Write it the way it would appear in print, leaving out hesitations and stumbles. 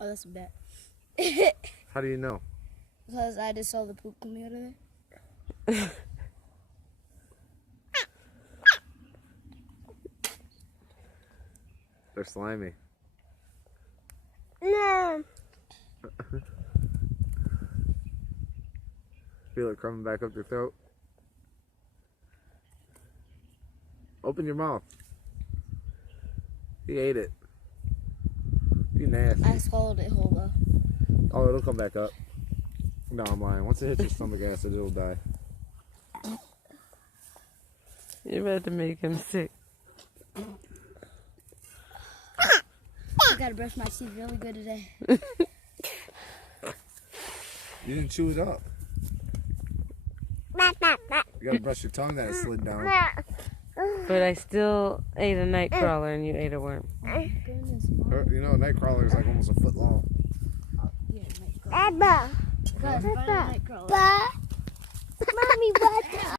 Oh, that's a bat. How do you know? Because I just saw the poop coming out of there. They're slimy. No. Feel it coming back up your throat. Open your mouth. He ate it. You nasty. I swallowed it whole though. Oh, it'll come back up. No, I'm lying. Once it hits your stomach acid, it'll die. You're about to make him sick. I gotta brush my teeth really good today. You didn't chew it up. You gotta brush your tongue that it slid down. But I still ate a night crawler and you ate a worm. Goodness, You know, a night crawler is like almost a foot long. yeah, nightcrawler. Guys, find a nightcrawler.